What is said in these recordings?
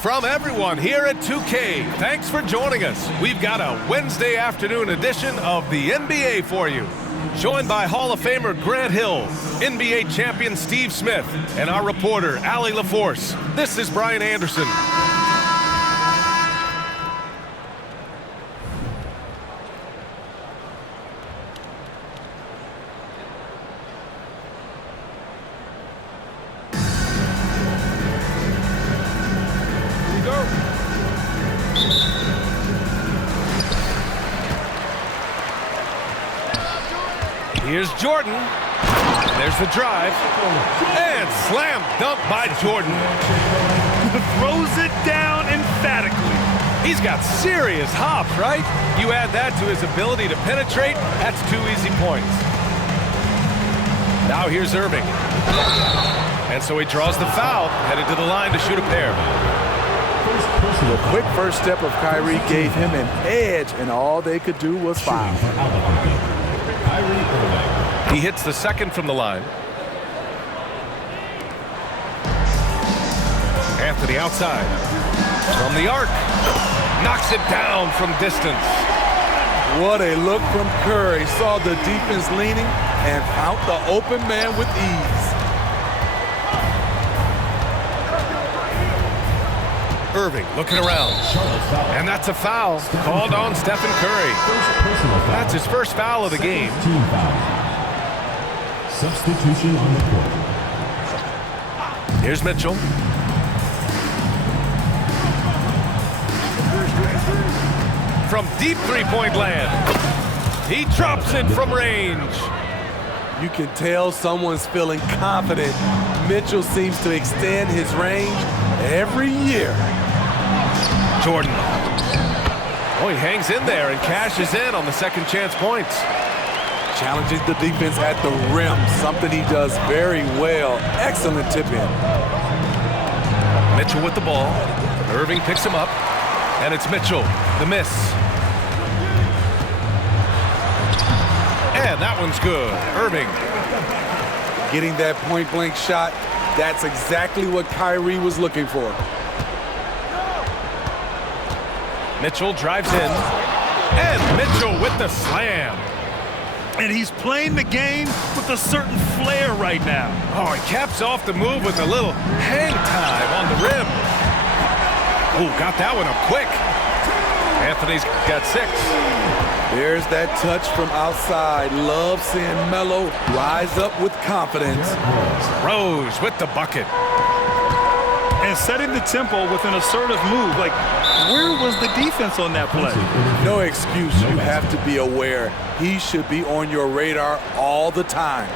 From everyone here at 2K, thanks for joining us. We've got a Wednesday afternoon edition of the NBA for you. Joined by Hall of Famer Grant Hill, NBA champion Steve Smith, and our reporter, Allie LaForce. This is Brian Anderson. Here's Jordan. There's the drive. And slam dunk by Jordan. Throws it down emphatically. He's got serious hops, right? You add that to his ability to penetrate, that's 2 easy points. Now here's Irving. And so he draws the foul, headed to the line to shoot a pair. The quick first step of Kyrie gave him an edge, and all they could do was foul. He hits the second from the line. Anthony outside. From the arc. Knocks it down from distance. What a look from Curry. Saw the defense leaning and found the open man with ease. Irving looking around. And that's a foul called on Stephen Curry. That's his first foul of the game. Substitution on the court. Here's Mitchell. From deep three-point land. He drops it from range. You can tell someone's feeling confident. Mitchell seems to extend his range every year. Jordan. Oh, he hangs in there and cashes in on the second chance points. Challenging the defense at the rim, something he does very well. Excellent tip-in. Mitchell with the ball. Irving picks him up, and it's Mitchell, the miss. And that one's good. Irving. Getting that point-blank shot, that's exactly what Kyrie was looking for. Mitchell drives in, and Mitchell with the slam. And he's playing the game with a certain flair right now. Oh, he caps off the move with a little hang time on the rim. Oh, got that one up quick. Anthony's got 6. There's that touch from outside. Love seeing Melo rise up with confidence. Rose with the bucket. And setting the tempo with an assertive move. Like, where was the defense on that play? No excuse. You have to be aware. He should be on your radar all the time.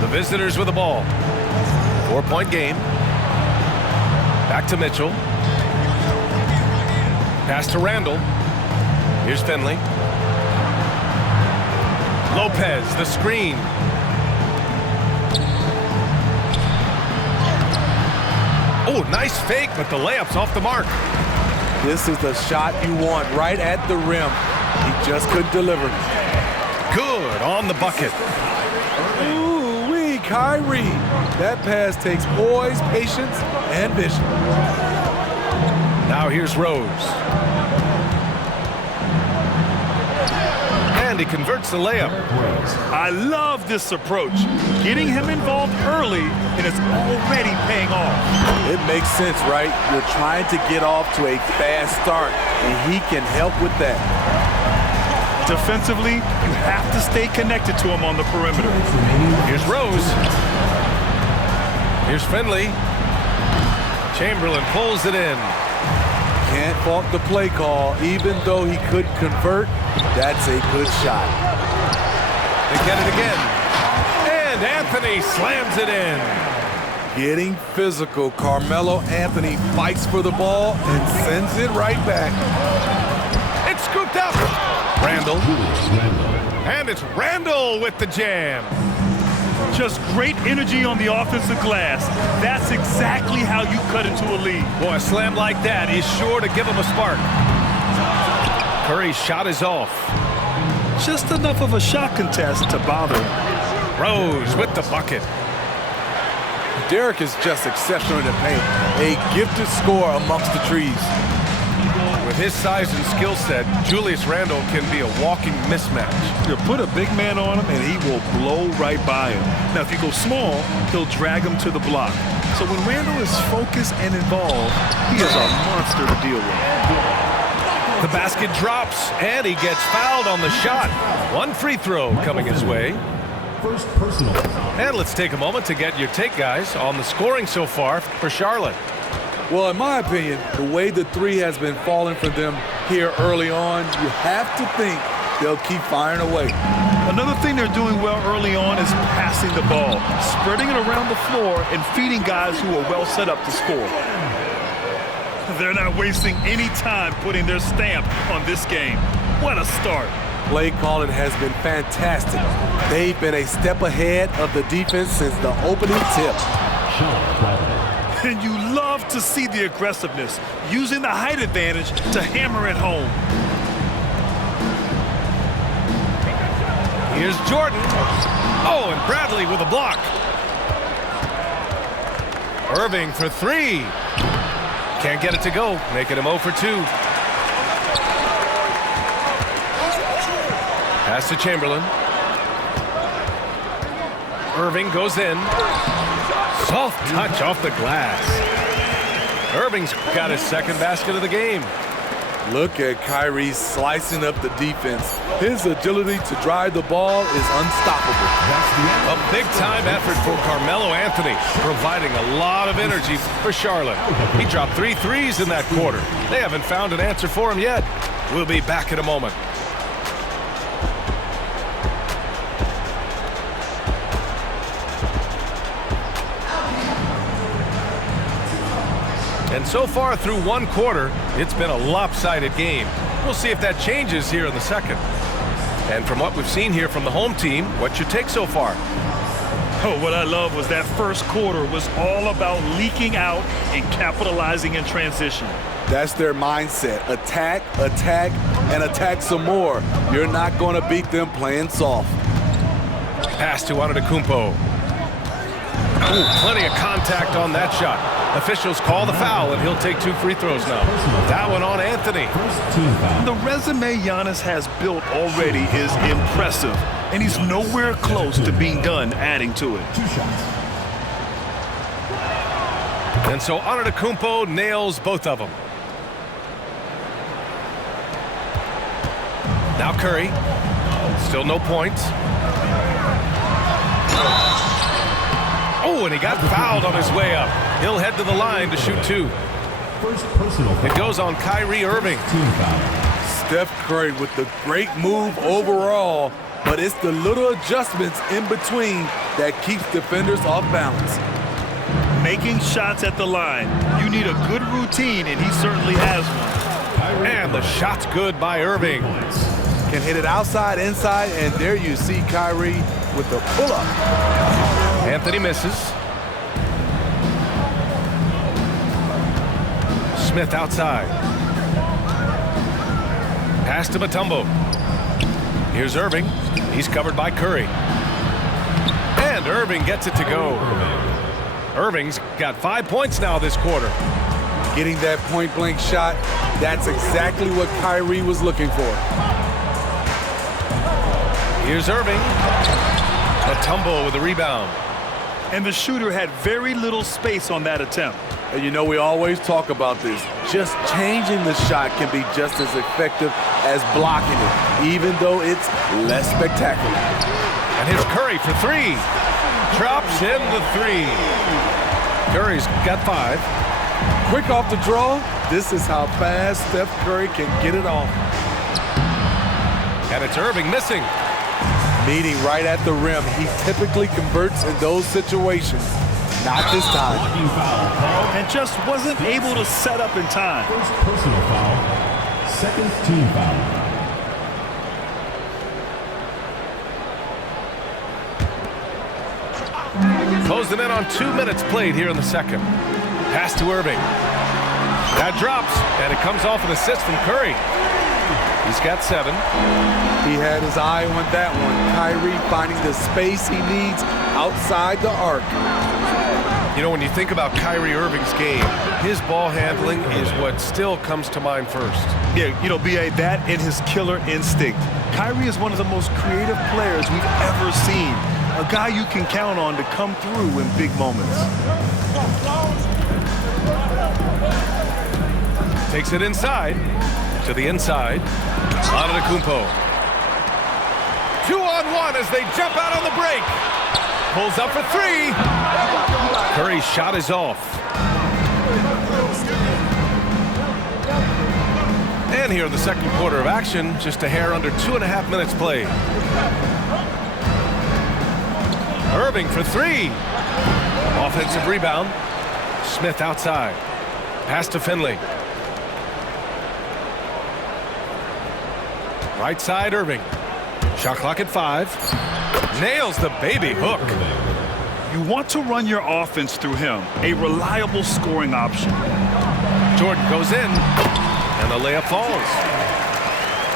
The visitors with the ball. 4-point game. Back to Mitchell. Pass to Randall. Here's Finley. Lopez, the screen. Oh, nice fake, but the layup's off the mark. This is the shot you want right at the rim. He just couldn't deliver. Good on the bucket. Ooh-wee, Kyrie. That pass takes poise, patience, and vision. Now here's Rose. And he converts the layup. I love this approach. Getting him involved early, and it's already paying off. It makes sense, right? You're trying to get off to a fast start, and he can help with that. Defensively, you have to stay connected to him on the perimeter. Here's Rose. Here's Finley. Chamberlain pulls it in. Can't fault the play call. Even though he couldn't convert, that's a good shot. They get it again. And Anthony slams it in. Getting physical, Carmelo Anthony fights for the ball and sends it right back. It's scooped up. Randall. And it's Randall with the jam. Just great energy on the offensive glass. That's exactly how you cut into a lead. Boy, a slam like that is sure to give him a spark. Curry's shot is off. Just enough of a shot contest to bother him. Rose with the bucket. Derek is just exceptional in the paint. A gifted scorer amongst the trees. With his size and skill set, Julius Randle can be a walking mismatch. You put a big man on him and he will blow right by him. Now, if you go small, he'll drag him to the block. So when Randle is focused and involved, he is a monster to deal with. The basket drops, and he gets fouled on the shot. One free throw coming his way. First personal. And let's take a moment to get your take, guys, on the scoring so far for Charlotte. Well, in my opinion, the way the three has been falling for them here early on, you have to think they'll keep firing away. Another thing they're doing well early on is passing the ball, spreading it around the floor and feeding guys who are well set up to score. They're not wasting any time putting their stamp on this game. What a start. Play calling has been fantastic. They've been a step ahead of the defense since the opening tip. And you love to see the aggressiveness, using the height advantage to hammer it home. Here's Jordan. Oh, and Bradley with a block. Irving for three. Can't get it to go, making him 0 for 2. Pass to Chamberlain. Irving goes in. Soft touch off the glass. Irving's got his second basket of the game. Look at Kyrie slicing up the defense. His agility to drive the ball is unstoppable. A big-time effort for Carmelo Anthony, providing a lot of energy for Charlotte. He dropped 3 threes in that quarter. They haven't found an answer for him yet. We'll be back in a moment. And so far through one quarter, it's been a lopsided game. We'll see if that changes here in the second. And from what we've seen here from the home team, what's your take so far? Oh, what I love was that first quarter was all about leaking out and capitalizing in transition. That's their mindset. Attack, attack, and attack some more. You're not going to beat them playing soft. Pass to Antetokounmpo. Ooh, plenty of contact on that shot. Officials call the foul, and he'll take 2 free throws now. That one on Anthony. The resume Giannis has built already is impressive, and he's nowhere close to being done adding to it. 2 shots. And so Antetokounmpo nails both of them. Now Curry. Still no points. Oh, and he got fouled on his way up. He'll head to the line to shoot 2. First personal. It goes on Kyrie Irving. Team foul. Steph Curry with the great move overall, but it's the little adjustments in between that keeps defenders off balance. Making shots at the line. You need a good routine, and he certainly has one. And the shot's good by Irving. Can hit it outside, inside, and there you see Kyrie with the pull-up. Anthony misses. Smith outside. Pass to Mutombo. Here's Irving. He's covered by Curry. And Irving gets it to go. Irving's got 5 points now this quarter. Getting that point-blank shot, that's exactly what Kyrie was looking for. Here's Irving. Mutombo with a rebound. And the shooter had very little space on that attempt. And you know, we always talk about this. Just changing the shot can be just as effective as blocking it, even though it's less spectacular. And here's Curry for 3. Drops in the 3. Curry's got 5. Quick off the draw. This is how fast Steph Curry can get it off. And it's Irving missing. Meeting right at the rim. He typically converts in those situations. Not this time. Blocking foul called. And just wasn't able to set up in time. First personal foul. Second team foul. Closing in on 2 minutes played here in the second. Pass to Irving. That drops, and it comes off an assist from Curry. He's got 7. He had his eye on that one. Kyrie finding the space he needs outside the arc. You know, when you think about Kyrie Irving's game, his ball handling is what still comes to mind first. Yeah, you know, B.A., that and his killer instinct. Kyrie is one of the most creative players we've ever seen. A guy you can count on to come through in big moments. Takes it inside, to the inside. Antetokounmpo. 2-on-1 as they jump out on the break. Pulls up for 3. Curry's shot is off. And here in the second quarter of action, just a hair under 2.5 minutes played. Irving for 3. Offensive rebound. Smith outside. Pass to Finley. Right side, Irving. Shot clock at 5. Nails the baby hook. You want to run your offense through him, a reliable scoring option. Jordan goes in, and the layup falls.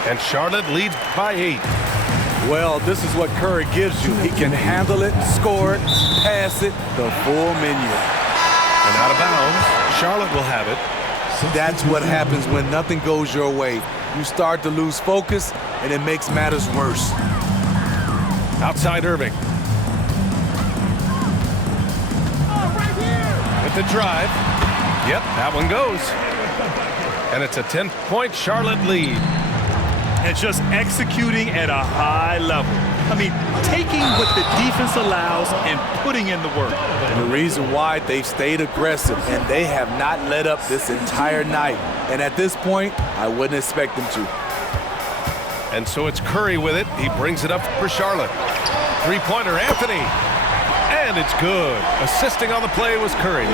And Charlotte leads by 8. Well, this is what Curry gives you. He can handle it, score it, pass it, the full menu. And out of bounds, Charlotte will have it. That's what happens when nothing goes your way. You start to lose focus, and it makes matters worse. Outside Irving. With the drive. Yep, that one goes. And it's a 10-point Charlotte lead. And just executing at a high level. I mean, taking what the defense allows and putting in the work. And the reason why they've stayed aggressive, and they have not let up this entire night. And at this point, I wouldn't expect them to. And so it's Curry with it. He brings it up for Charlotte. Three-pointer, Anthony. And it's good. Assisting on the play was Curry.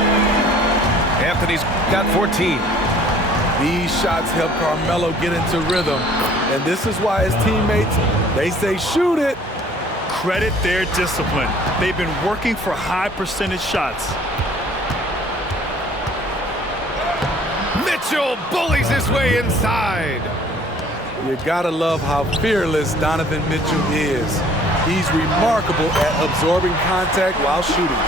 Anthony's got 14. These shots help Carmelo get into rhythm. And this is why his teammates, they say shoot it. Credit their discipline. They've been working for high percentage shots. Mitchell bullies his way inside. You gotta love how fearless Donovan Mitchell is. He's remarkable at absorbing contact while shooting.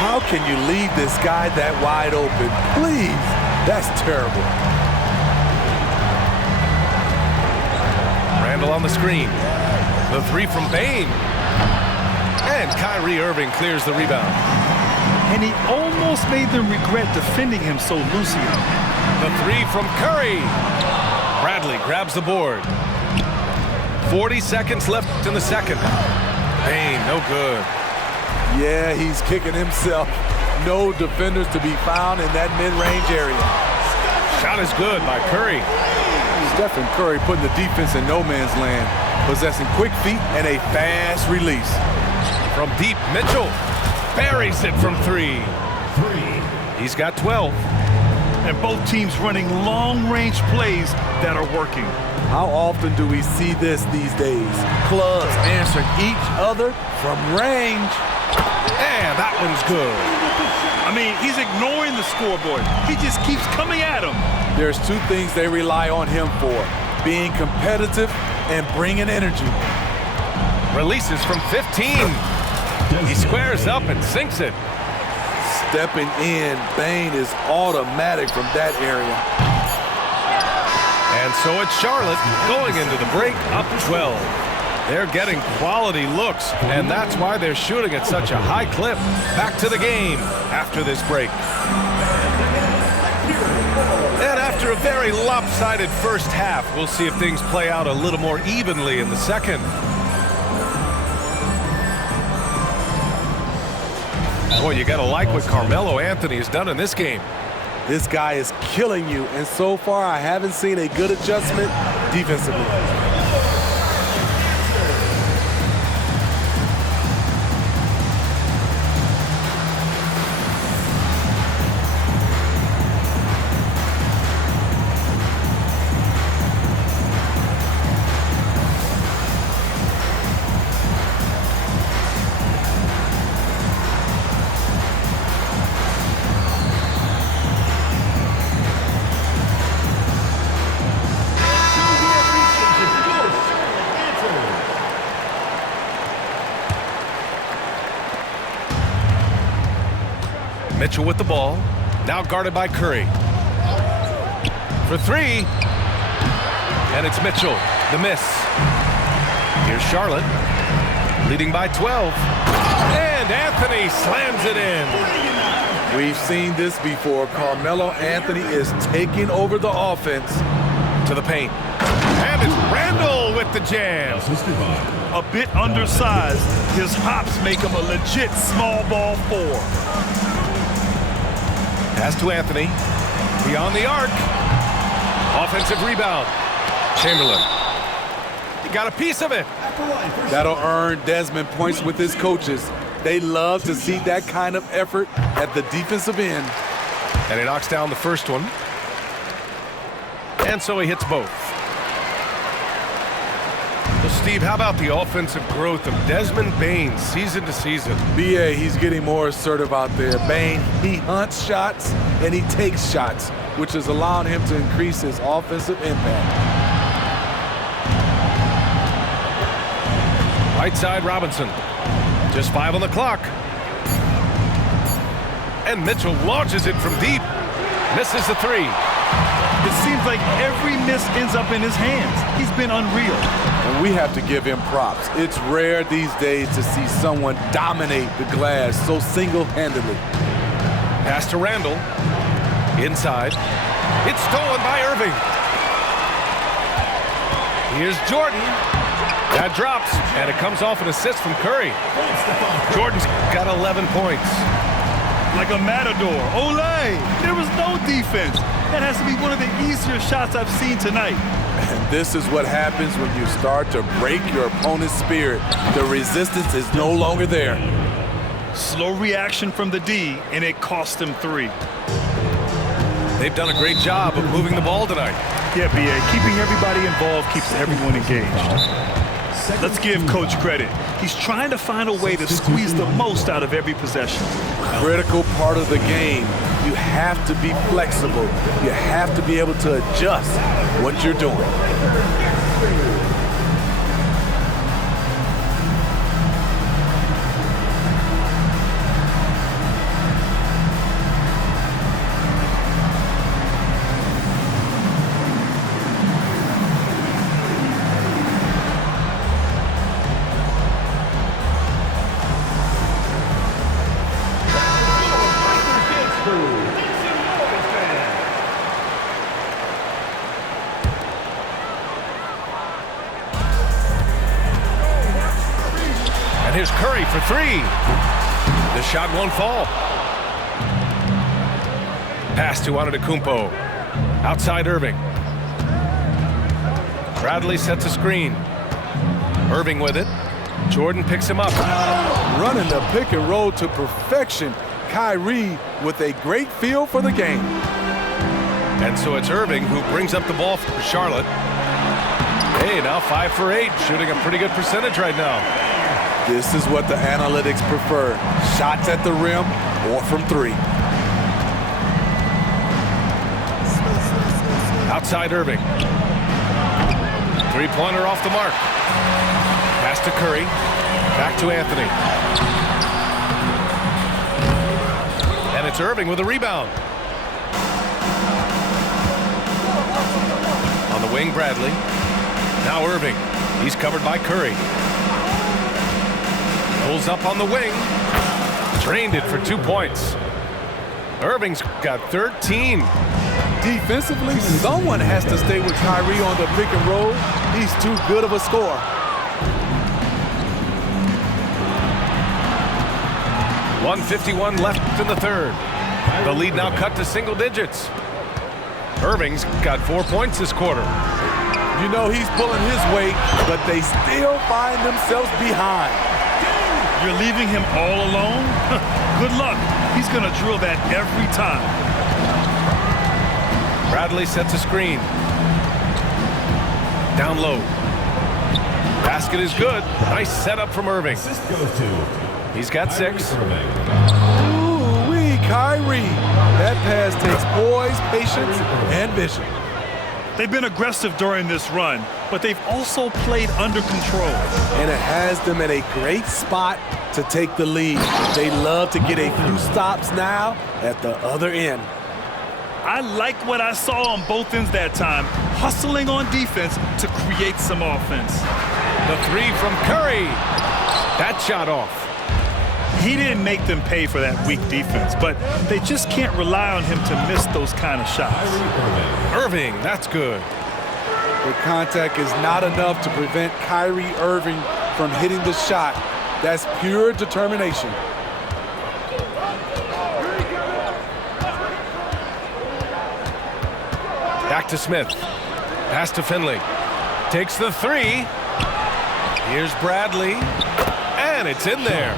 How can you leave this guy that wide open? Please, that's terrible. Randall on the screen. The 3 from Bane. And Kyrie Irving clears the rebound. And he almost made them regret defending him so loosely. The 3 from Curry. Bradley grabs the board. 40 seconds left in the second. Bane, no good. Yeah, he's kicking himself. No defenders to be found in that mid-range area. Shot is good by Curry. Stephen Curry putting the defense in no man's land, possessing quick feet and a fast release. From deep, Mitchell buries it from 3. He's got 12. And both teams running long-range plays that are working. How often do we see this these days? Clubs answering each other from range. And that one's good. I mean, he's ignoring the scoreboard. He just keeps coming at him. There's 2 things they rely on him for: being competitive and bringing energy. Releases from 15. He squares up and sinks it. Stepping in, Bane is automatic from that area. And so it's Charlotte going into the break up 12. They're getting quality looks, and that's why they're shooting at such a high clip. Back to the game after this break. And after a very lopsided first half, we'll see if things play out a little more evenly in the second. Boy, you got to like what Carmelo Anthony has done in this game. This guy is killing you, and so far I haven't seen a good adjustment defensively. Mitchell with the ball. Now guarded by Curry. For three. And it's Mitchell. The miss. Here's Charlotte. Leading by 12. And Anthony slams it in. We've seen this before. Carmelo Anthony is taking over the offense. To the paint. And it's Randall with the jam. A bit undersized, his hops make him a legit small ball 4. Pass to Anthony. Beyond the arc. Offensive rebound. Chamberlain. He got a piece of it. That'll earn Desmond points with his coaches. They love to see that kind of effort at the defensive end. And he knocks down the first one. And so he hits both. Well, Steve, how about the offensive growth of Desmond Bane season to season? BA, he's getting more assertive out there. Bane, he hunts shots and he takes shots, which is allowing him to increase his offensive impact. Right side, Robinson. Just 5 on the clock. And Mitchell launches it from deep. Misses the three. It seems like every miss ends up in his hands. He's been unreal. And we have to give him props. It's rare these days to see someone dominate the glass so single-handedly. Pass to Randall. Inside. It's stolen by Irving. Here's Jordan. That drops, and it comes off an assist from Curry. Jordan's got 11 points. Like a matador. Olay! There was no defense. That has to be one of the easier shots I've seen tonight. And this is what happens when you start to break your opponent's spirit. The resistance is no longer there. Slow reaction from the D, and it cost him 3. They've done a great job of moving the ball tonight. Yeah, BA. Keeping everybody involved keeps everyone engaged. Let's give Coach credit. He's trying to find a way to squeeze the most out of every possession. Critical part of the game. You have to be flexible. You have to be able to adjust what you're doing. Here's Curry for three. The shot won't fall. Pass to Antetokounmpo. Outside Irving. Bradley sets a screen. Irving with it. Jordan picks him up. Running the pick and roll to perfection. Kyrie with a great feel for the game. And so it's Irving who brings up the ball for Charlotte. Hey, now 5 for 8, shooting a pretty good percentage right now. This is what the analytics prefer. Shots at the rim or from 3. Outside Irving. Three-pointer off the mark. Pass to Curry. Back to Anthony. And it's Irving with a rebound. On the wing, Bradley. Now Irving. He's covered by Curry. Pulls up on the wing. Drained it for 2 points. Irving's got 13. Defensively, someone has to stay with Kyrie on the pick and roll. He's too good of a scorer. .151 left in the third. The lead now cut to single digits. Irving's got 4 points this quarter. You know he's pulling his weight, but they still find themselves behind. You're leaving him all alone? Good luck. He's going to drill that every time. Bradley sets a screen. Down low. Basket is good. Nice setup from Irving. He's got 6. Ooh-wee, Kyrie. That pass takes poise, patience, and vision. They've been aggressive during this run, but they've also played under control. And it has them in a great spot to take the lead. They love to get a few stops now at the other end. I like what I saw on both ends that time, hustling on defense to create some offense. The three from Curry. That shot off. He didn't make them pay for that weak defense, but they just can't rely on him to miss those kind of shots. Irving, that's good. The contact is not enough to prevent Kyrie Irving from hitting the shot. That's pure determination. Back to Smith. Pass to Finley. Takes the three. Here's Bradley. And it's in there.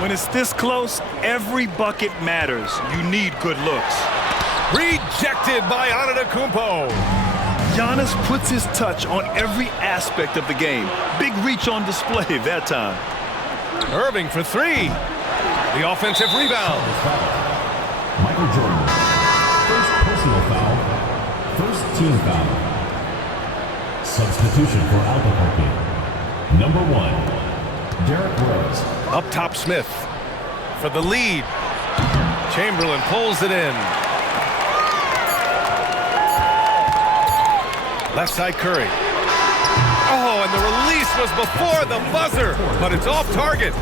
When it's this close, every bucket matters. You need good looks. Rejected by Antetokounmpo. Giannis puts his touch on every aspect of the game. Big reach on display that time. Irving for three. The offensive rebound. Michael Jordan. First personal foul. First team foul. Substitution for Albuquerque. Number 1, Derrick Rose. Up top, Smith for the lead. Chamberlain pulls it in. Left side, Curry. Oh, and the release was before the buzzer, but it's off target.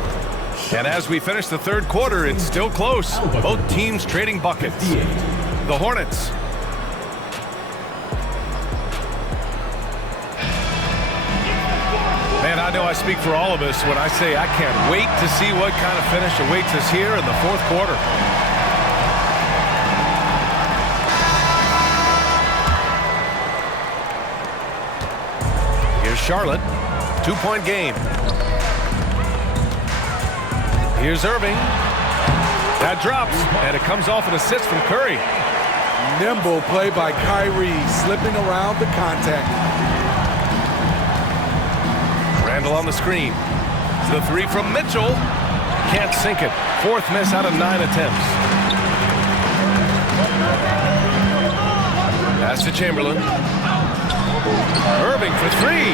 And as we finish the third quarter, it's still close. Both teams trading buckets. The Hornets. Man, I know I speak for all of us when I say I can't wait to see what kind of finish awaits us here in the fourth quarter. Here's Charlotte. 2-point game. Here's Irving. That drops, and it comes off an assist from Curry. Nimble play by Kyrie, slipping around the contact. Randall on the screen. The three from Mitchell. Can't sink it. Fourth miss out of 9 attempts. Pass to Chamberlain. Irving for three.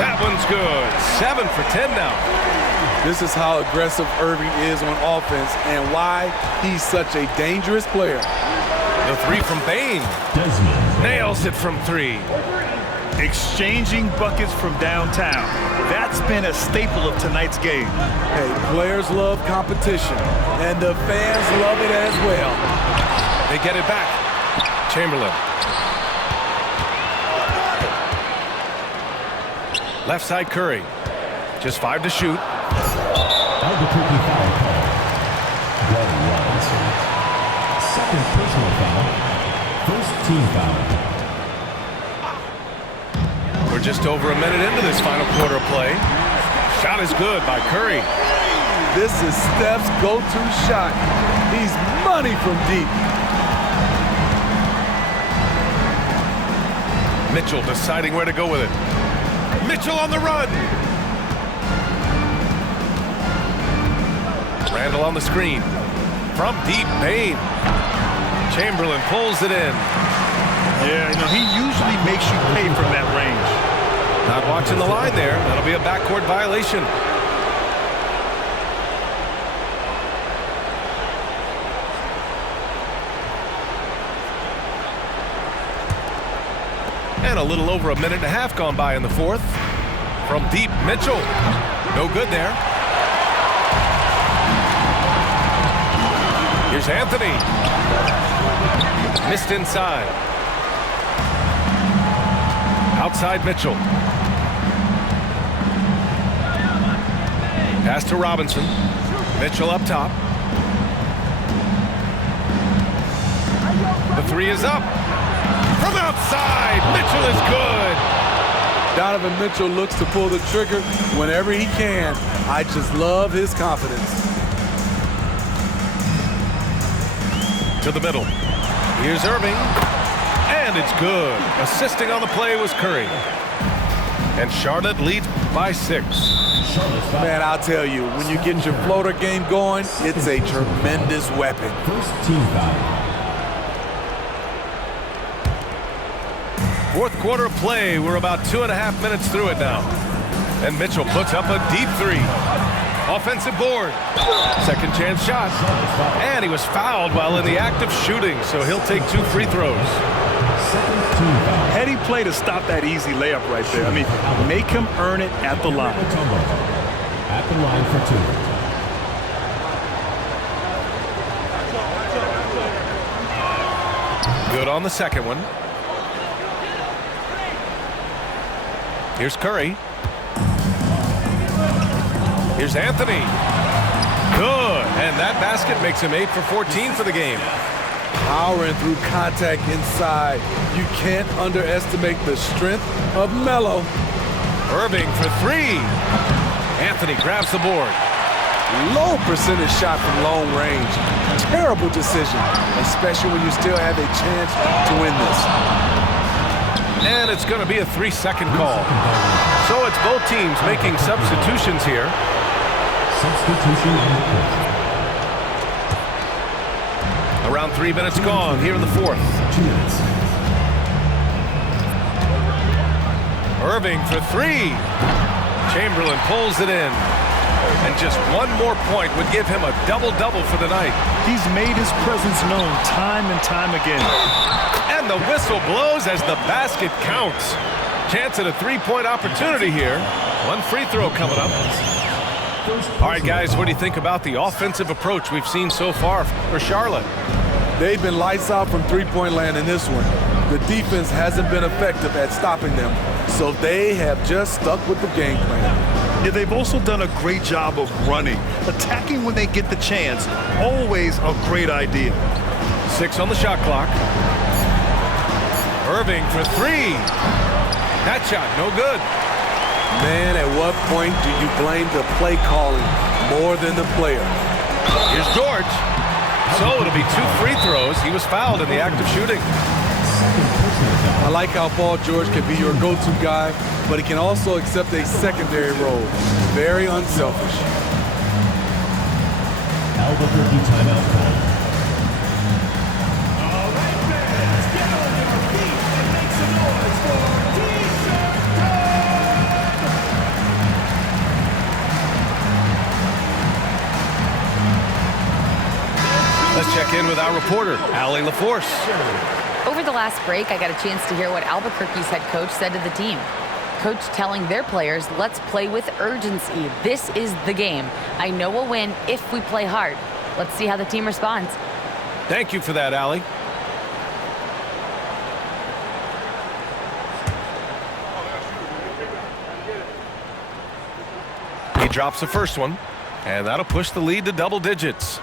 That one's good. 7 for 10 now. This is how aggressive Irving is on offense and why he's such a dangerous player. The three from Bane. Desmond. Nails it from three. Exchanging buckets from downtown. That's been a staple of tonight's game. Hey, players love competition, and the fans love it as well. They get it back. Chamberlain. Left side, Curry. Just 5 to shoot. Albuquerque foul call. Greg Robinson. Second personal foul. First team foul. We're just over a minute into this final quarter of play. Shot is good by Curry. This is Steph's go-to shot. He's money from deep. Mitchell deciding where to go with it. Mitchell on the run. Randall on the screen. From deep, Bane. Chamberlain pulls it in. Yeah, he usually makes you pay from that range. Not watching the line there. That'll be a backcourt violation. And a little over a minute and a half gone by in the fourth. From deep, Mitchell. No good there. Here's Anthony. Missed inside. Outside Mitchell. Pass to Robinson. Mitchell up top. The three is up. From outside, Mitchell is good. Donovan Mitchell looks to pull the trigger whenever he can. I just love his confidence. To the middle. Here's Irving. And it's good. Assisting on the play was Curry. And Charlotte leads by 6. Man, I'll tell you, when you get your floater game going, it's a tremendous weapon. First team foul. Fourth quarter of play. We're about 2.5 minutes through it now. And Mitchell puts up a deep three. Offensive board. Second chance shot. And he was fouled while in the act of shooting, so he'll take 2 free throws. Heady play to stop that easy layup right there. I mean, make him earn it at the line. At the line for 2. Good on the second one. Here's Curry. Here's Anthony. Good. And that basket makes him 8 for 14 for the game. Powering through contact inside. You can't underestimate the strength of Melo. Irving for 3. Anthony grabs the board. Low percentage shot from long range. Terrible decision, especially when you still have a chance to win this. And it's going to be a 3-second call. So it's both teams making substitutions here. Substitution on the court. Around 3 minutes gone here in the fourth. 2 minutes. Irving for 3. Chamberlain pulls it in. And just one more point would give him a double-double for the night. He's made his presence known time and time again. And the whistle blows as the basket counts. Chance at a 3-point opportunity here. One free throw coming up. All right, guys, what do you think about the offensive approach we've seen so far for Charlotte? They've been lights out from three-point land in this one. The defense hasn't been effective at stopping them, so they have just stuck with the game plan. Yeah, they've also done a great job of running. Attacking when they get the chance, always a great idea. 6 on the shot clock. Irving for 3. That shot, no good. Man, at what point do you blame the play calling more than the player? Here's George. So it'll be 2 free throws. He was fouled in the act of shooting. I like how Paul George can be your go-to guy, but he can also accept a secondary role. Very unselfish. Albuquerque timeout call. Let's check in with our reporter, Allie LaForce. Over the last break, I got a chance to hear what Albuquerque's head coach said to the team. Coach telling their players, let's play with urgency. This is the game. I know we'll win if we play hard. Let's see how the team responds. Thank you for that, Allie. He drops the first one, and that'll push the lead to double digits.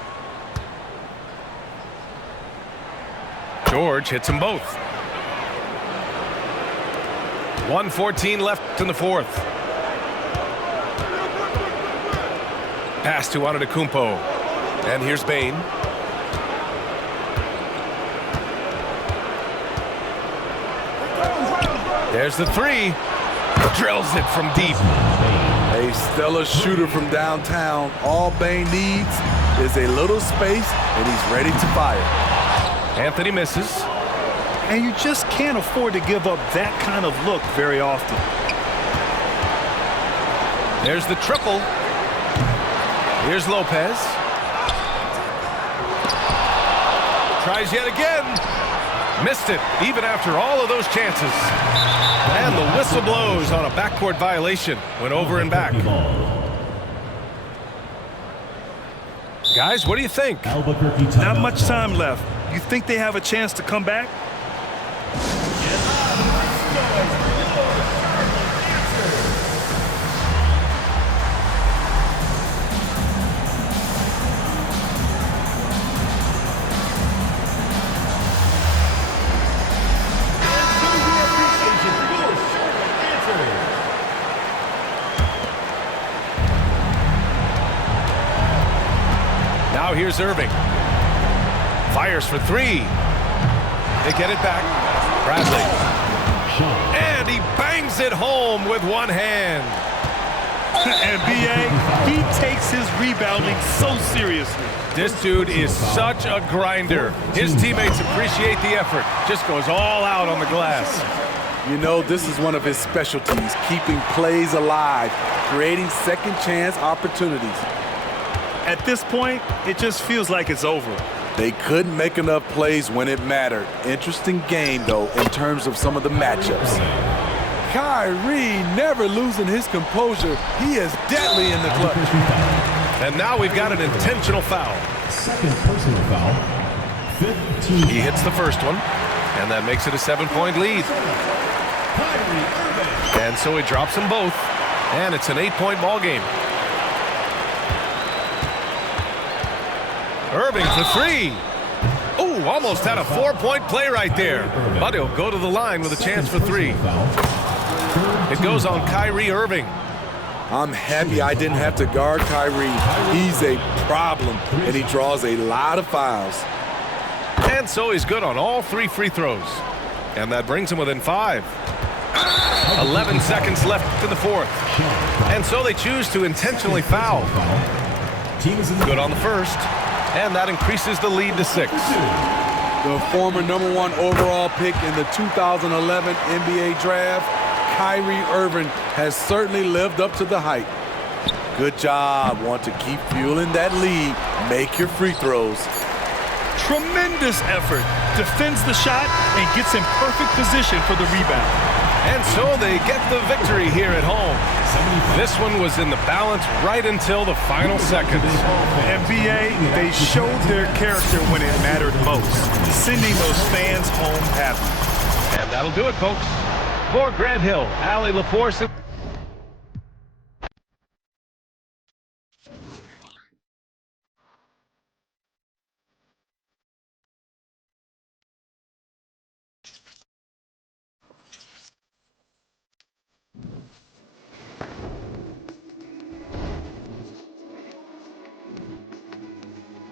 George hits them both. 1:14 left in the fourth. Pass to Antetokounmpo. And here's Bane. There's the 3. Drills it from deep. A stellar shooter from downtown. All Bane needs is a little space, and he's ready to fire. Anthony misses. And you just can't afford to give up that kind of look very often. There's the triple. Here's Lopez. Tries yet again. Missed it, even after all of those chances. And the whistle blows on a backcourt violation. Went over and back. Guys, what do you think? Albuquerque timeout. Not much time left. You think they have a chance to come back? Now here's Irving. Fires for 3. They get it back. Bradley. And he bangs it home with one hand. And B.A., he takes his rebounding so seriously. This dude is such a grinder. His teammates appreciate the effort. Just goes all out on the glass. You know, this is one of his specialties, keeping plays alive, creating second chance opportunities. At this point, it just feels like it's over. They couldn't make enough plays when it mattered. Interesting game, though, in terms of some of the matchups. Kyrie never losing his composure. He is deadly in the clutch. And now we've got an intentional foul. Second personal foul. 15. He hits the first one, and that makes it a 7-point lead. And so he drops them both, and it's an 8-point ball game. Irving for three. Oh, almost had a 4-point play right there. But he'll go to the line with a chance for three. It goes on Kyrie Irving. I'm happy I didn't have to guard Kyrie. He's a problem, and he draws a lot of fouls. And so he's good on all 3 free throws. And that brings him within 5. 11 seconds left in the fourth. And so they choose to intentionally foul. Good on the first. And that increases the lead to 6. The former #1 overall pick in the 2011 NBA Draft, Kyrie Irving, has certainly lived up to the hype. Good job. Want to keep fueling that lead. Make your free throws. Tremendous effort. Defends the shot and gets in perfect position for the rebound. And so they get the victory here at home. This one was in the balance right until the final seconds. NBA, they showed their character when it mattered most, sending those fans home happy. And that'll do it, folks. For Grant Hill, Allie LaForce.